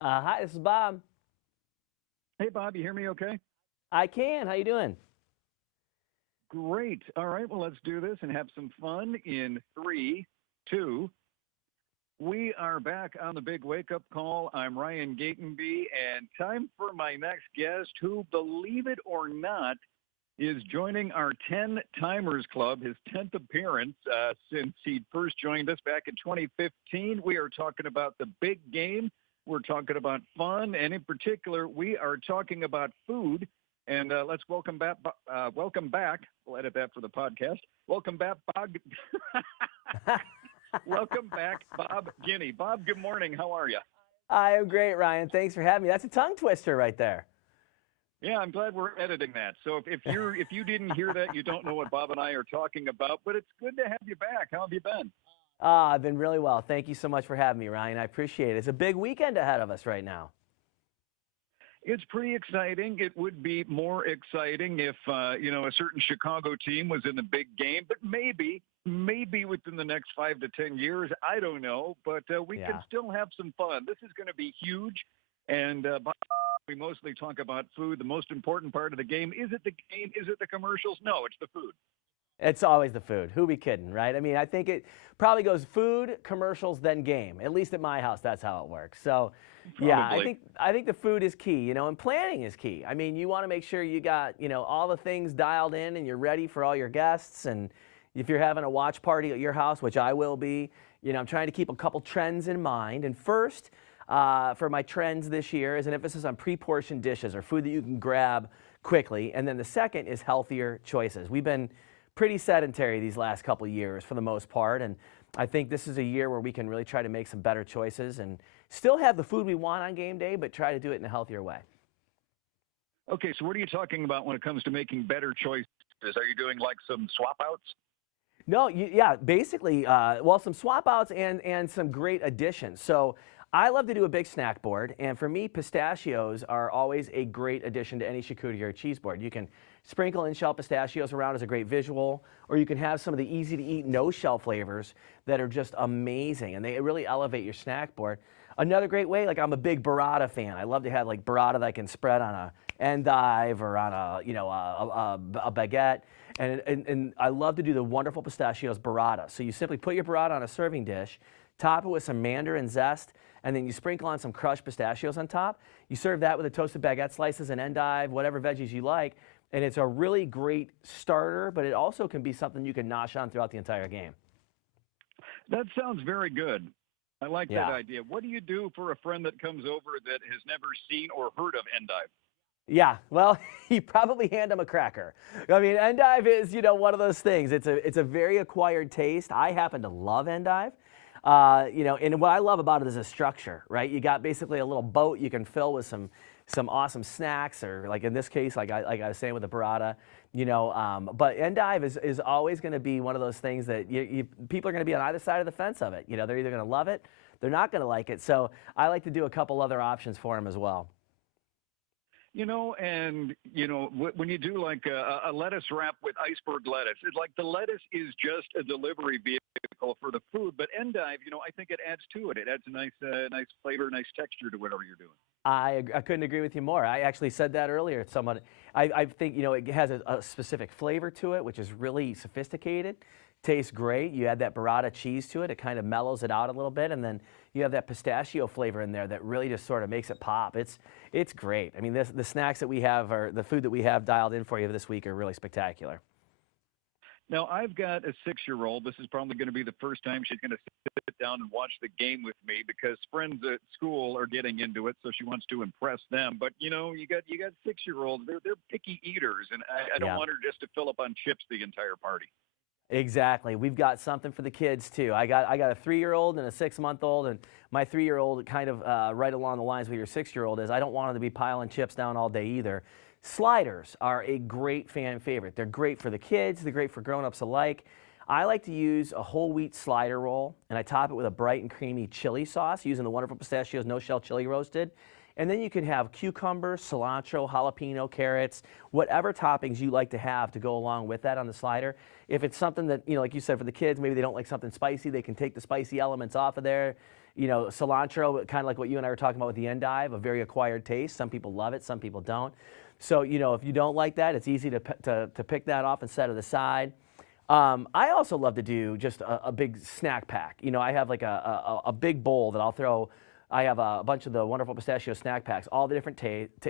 Hi, this is Bob. Hey, Bob, you hear me okay? I can. How you doing? Great. All right, well, let's do this and have some fun in three, two. We are back on the big wake up call. I'm Ryan Gatenby, and time for my next guest, who, believe it or not, is joining our 10 Timers Club, his 10th appearance since he first joined us back in 2015. We are talking about the big game. We're talking about fun, and in particular, we are talking about food. And let's welcome back. Welcome back. We'll edit that for the podcast. Welcome back, Bob. Welcome back, Bob Guiney. Bob, good morning. How are you? I am great, Ryan. Thanks for having me. That's a tongue twister right there. Yeah, I'm glad we're editing that. So if you didn't hear that, you don't know what Bob and I are talking about. But it's good to have you back. How have you been? I've been really well. Thank you so much for having me, Ryan. I appreciate it. It's a big weekend ahead of us right now. It's pretty exciting. It would be more exciting if a certain Chicago team was in the big game, but maybe within the next 5 to 10 years, I don't know. But we can Yeah. still have some fun. This is going to be huge, and we mostly talk about food. The most important part of the game, is it the game? Is it the commercials? No, it's the food. It's always the food. Who be kidding, right? I mean, I think it probably goes food, commercials, then game. At least at my house, that's how it works. So, yeah, I Probably. think I think the food is key, and planning is key. I mean, you want to make sure you got, all the things dialed in and you're ready for all your guests. And if you're having a watch party at your house, which I will be, I'm trying to keep a couple trends in mind. And first, for my trends this year is an emphasis on pre-portioned dishes or food that you can grab quickly. And then the second is healthier choices. We've been pretty sedentary these last couple of years for the most part, and I think this is a year where we can really try to make some better choices and still have the food we want on game day, but try to do it in a healthier way. Okay, so what are you talking about when it comes to making better choices? Are you doing like some swap outs? No, yeah, basically, well, some swap outs and some great additions. So I love to do a big snack board, and for me, pistachios are always a great addition to any charcuterie or cheese board. You can sprinkle in-shell pistachios around as a great visual, or you can have some of the easy-to-eat no-shell flavors that are just amazing, and they really elevate your snack board. Another great way, like I'm a big burrata fan. I love to have like burrata that I can spread on a endive or on a baguette. And I love to do the wonderful pistachios burrata. So you simply put your burrata on a serving dish, top it with some mandarin zest, and then you sprinkle on some crushed pistachios on top. You serve that with a toasted baguette slices and endive, whatever veggies you like, and it's a really great starter, but it also can be something you can nosh on throughout the entire game. That sounds very good. I like that Yeah. idea. What do you do for a friend that comes over that has never seen or heard of endive? Yeah, well, you probably hand them a cracker. I mean, endive is, one of those things. It's a very acquired taste. I happen to love endive. And what I love about it is the structure, right? You got basically a little boat you can fill with some awesome snacks, or like in this case, like I was saying with the burrata, But endive is always going to be one of those things that people are going to be on either side of the fence of it. They're either going to love it, they're not going to like it. So I like to do a couple other options for them as well. When you do like a lettuce wrap with iceberg lettuce, it's like the lettuce is just a delivery vehicle for the food, but endive, I think it adds to it. It adds a nice flavor, nice texture to whatever you're doing. I couldn't agree with you more. I actually said that earlier to someone. I think, it has a specific flavor to it, which is really sophisticated. Tastes great. You add that burrata cheese to it. It kind of mellows it out a little bit. And then you have that pistachio flavor in there that really just sort of makes it pop. It's great. I mean, the snacks that we have, or the food that we have dialed in for you this week, are really spectacular. Now, I've got a 6-year-old. This is probably going to be the first time she's going to sit down and watch the game with me because friends at school are getting into it, so she wants to impress them. But, you got 6-year-olds. They're picky eaters, and I don't Yeah. want her just to fill up on chips the entire party. Exactly. We've got something for the kids too. I got a 3-year-old and a 6-month-old, and my 3-year-old kind of right along the lines with your 6-year-old is I don't want them to be piling chips down all day either. Sliders are a great fan favorite. They're great for the kids. They're great for grown-ups alike. I like to use a whole wheat slider roll, and I top it with a bright and creamy chili sauce using the wonderful pistachios no-shell chili roasted. And then you can have cucumber, cilantro, jalapeno, carrots, whatever toppings you like to have to go along with that on the slider. If it's something that, like you said, for the kids, maybe they don't like something spicy, they can take the spicy elements off of there. cilantro, kind of like what you and I were talking about with the endive, a very acquired taste. Some people love it, some people don't. So, if you don't like that, it's easy to pick that off and set it aside. I also love to do just a big snack pack. I have like a big bowl that I'll throw. I have a bunch of the wonderful pistachio snack packs, all the different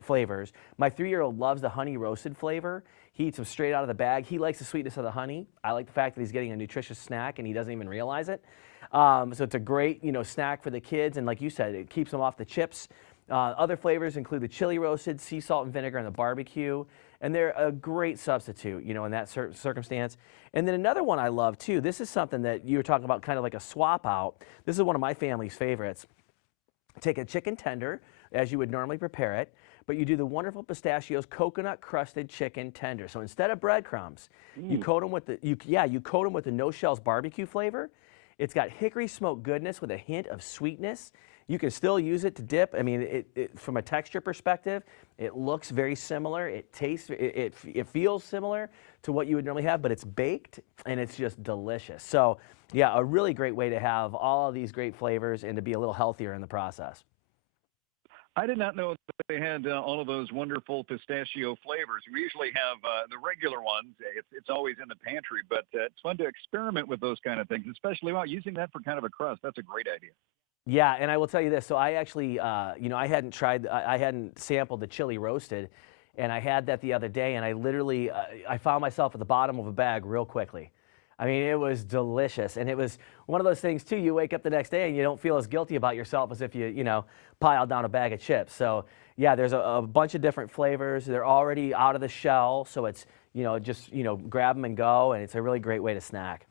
flavors. My 3-year-old loves the honey roasted flavor. He eats them straight out of the bag. He likes the sweetness of the honey. I like the fact that he's getting a nutritious snack and he doesn't even realize it. So it's a great, snack for the kids. And like you said, it keeps them off the chips. Other flavors include the chili roasted, sea salt and vinegar, and the barbecue. And they're a great substitute, in that circumstance. And then another one I love too, this is something that you were talking about, kind of like a swap out. This is one of my family's favorites. Take a chicken tender, as you would normally prepare it, but you do the wonderful Pistachios coconut crusted chicken tender. So instead of breadcrumbs, you coat them with the no shells barbecue flavor. It's got hickory smoked goodness with a hint of sweetness. You can still use it to dip. I mean, from a texture perspective, it looks very similar. It tastes, it feels similar to what you would normally have, but it's baked and it's just delicious. So yeah, a really great way to have all of these great flavors and to be a little healthier in the process. I did not know that they had all of those wonderful pistachio flavors. We usually have the regular ones. It's always in the pantry, but it's fun to experiment with those kind of things, especially while using that for kind of a crust. That's a great idea. Yeah, and I will tell you this. So I actually, I hadn't sampled the chili roasted, and I had that the other day, and I literally, I found myself at the bottom of a bag real quickly. I mean, it was delicious, and it was one of those things too. You wake up the next day and you don't feel as guilty about yourself as if you piled down a bag of chips. So yeah, there's a bunch of different flavors. They're already out of the shell, so it's just grab them and go, and it's a really great way to snack.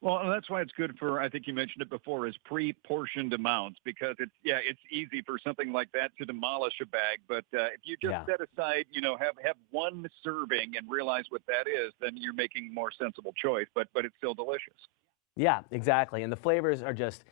Well, and that's why it's good for, I think you mentioned it before, is pre-portioned amounts, because it's easy for something like that to demolish a bag. But if you just set aside, have one serving and realize what that is, then you're making a more sensible choice, but it's still delicious. Yeah, exactly. And the flavors are just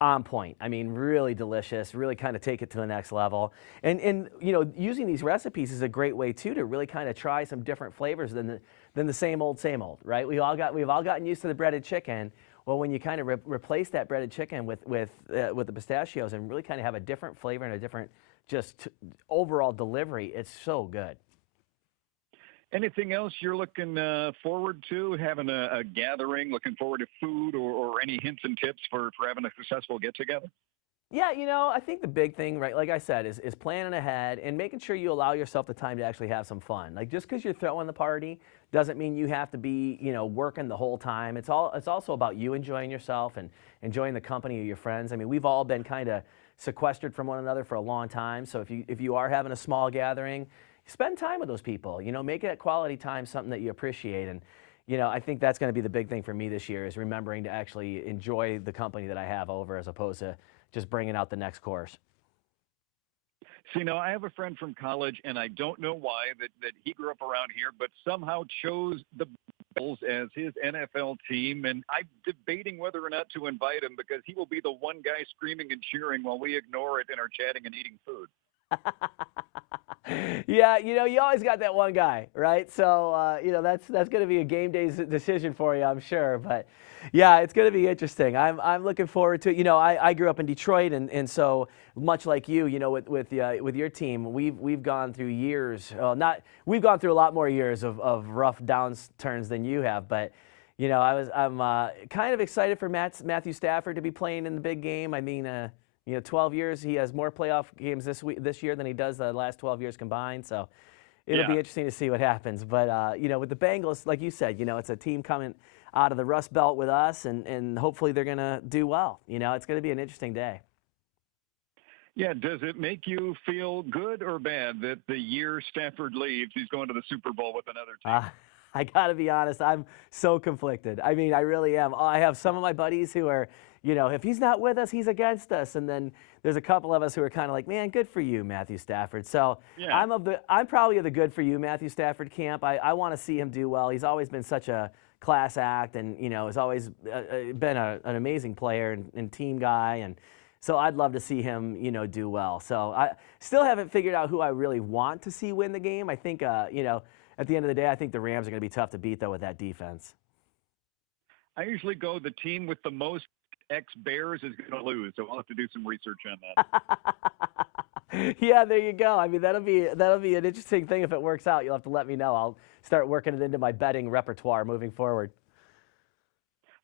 on point. I mean, really delicious, really kind of take it to the next level. And using these recipes is a great way too to really kind of try some different flavors than the same old, right? We've all gotten used to the breaded chicken. Well, when you kind of replace that breaded chicken with the pistachios and really kind of have a different flavor and a different just overall delivery, it's so good. Anything else you're looking forward to, having a gathering, looking forward to food or any hints and tips for having a successful get-together? Yeah, I think the big thing, right, like I said, is planning ahead and making sure you allow yourself the time to actually have some fun. Like, just because you're throwing the party doesn't mean you have to be, working the whole time. It's also about you enjoying yourself and enjoying the company of your friends. I mean, we've all been kind of sequestered from one another for a long time. So if you are having a small gathering, spend time with those people. Make that quality time something that you appreciate. And I think that's going to be the big thing for me this year, is remembering to actually enjoy the company that I have over, as opposed to just bringing out the next course. See, I have a friend from college, and I don't know why that he grew up around here, but somehow chose the Bulls as his NFL team. And I'm debating whether or not to invite him, because he will be the one guy screaming and cheering while we ignore it and are chatting and eating food. Yeah, you always got that one guy, right? So, that's going to be a game day decision for you, I'm sure. But yeah, it's going to be interesting. I'm looking forward to it. I grew up in Detroit, and so much like you, with your team, we've gone through years. We've gone through a lot more years of rough downturns than you have. But I'm kind of excited for Matthew Stafford to be playing in the big game. I mean, 12 years, he has more playoff games this year than he does the last 12 years combined. So it'll be interesting to see what happens. But, with the Bengals, like you said, it's a team coming out of the Rust Belt with us, and hopefully they're going to do well. It's going to be an interesting day. Yeah, does it make you feel good or bad that the year Stafford leaves, he's going to the Super Bowl with another team? I got to be honest, I'm so conflicted. I mean, I really am. I have some of my buddies who are, if he's not with us, he's against us. And then there's a couple of us who are kind of like, man, good for you, Matthew Stafford. So yeah. I'm probably of the good for you, Matthew Stafford camp. I want to see him do well. He's always been such a class act, and, has always been an amazing player and team guy. And so I'd love to see him, do well. So I still haven't figured out who I really want to see win the game. I think, at the end of the day, I think the Rams are going to be tough to beat, though, with that defense. I usually go the team with the most ex-Bears is going to lose. So I'll have to do some research on that. Yeah, there you go. I mean, that'll be an interesting thing if it works out. You'll have to let me know. I'll start working it into my betting repertoire moving forward.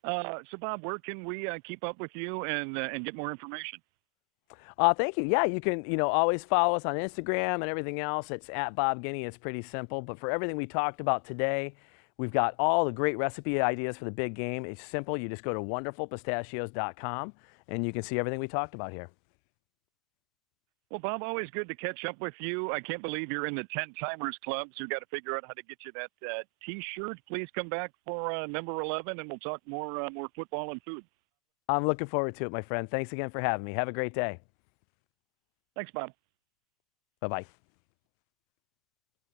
So, Bob, where can we keep up with you and get more information? Thank you. Yeah, you can always follow us on Instagram and everything else. It's at Bob Guiney. It's pretty simple. But for everything we talked about today, we've got all the great recipe ideas for the big game. It's simple. You just go to wonderfulpistachios.com and you can see everything we talked about here. Well, Bob, always good to catch up with you. I can't believe you're in the 10 Timers Club, so we've got to figure out how to get you that T-shirt. Please come back for number 11, and we'll talk more football and food. I'm looking forward to it, my friend. Thanks again for having me. Have a great day. Thanks, Bob. Bye-bye.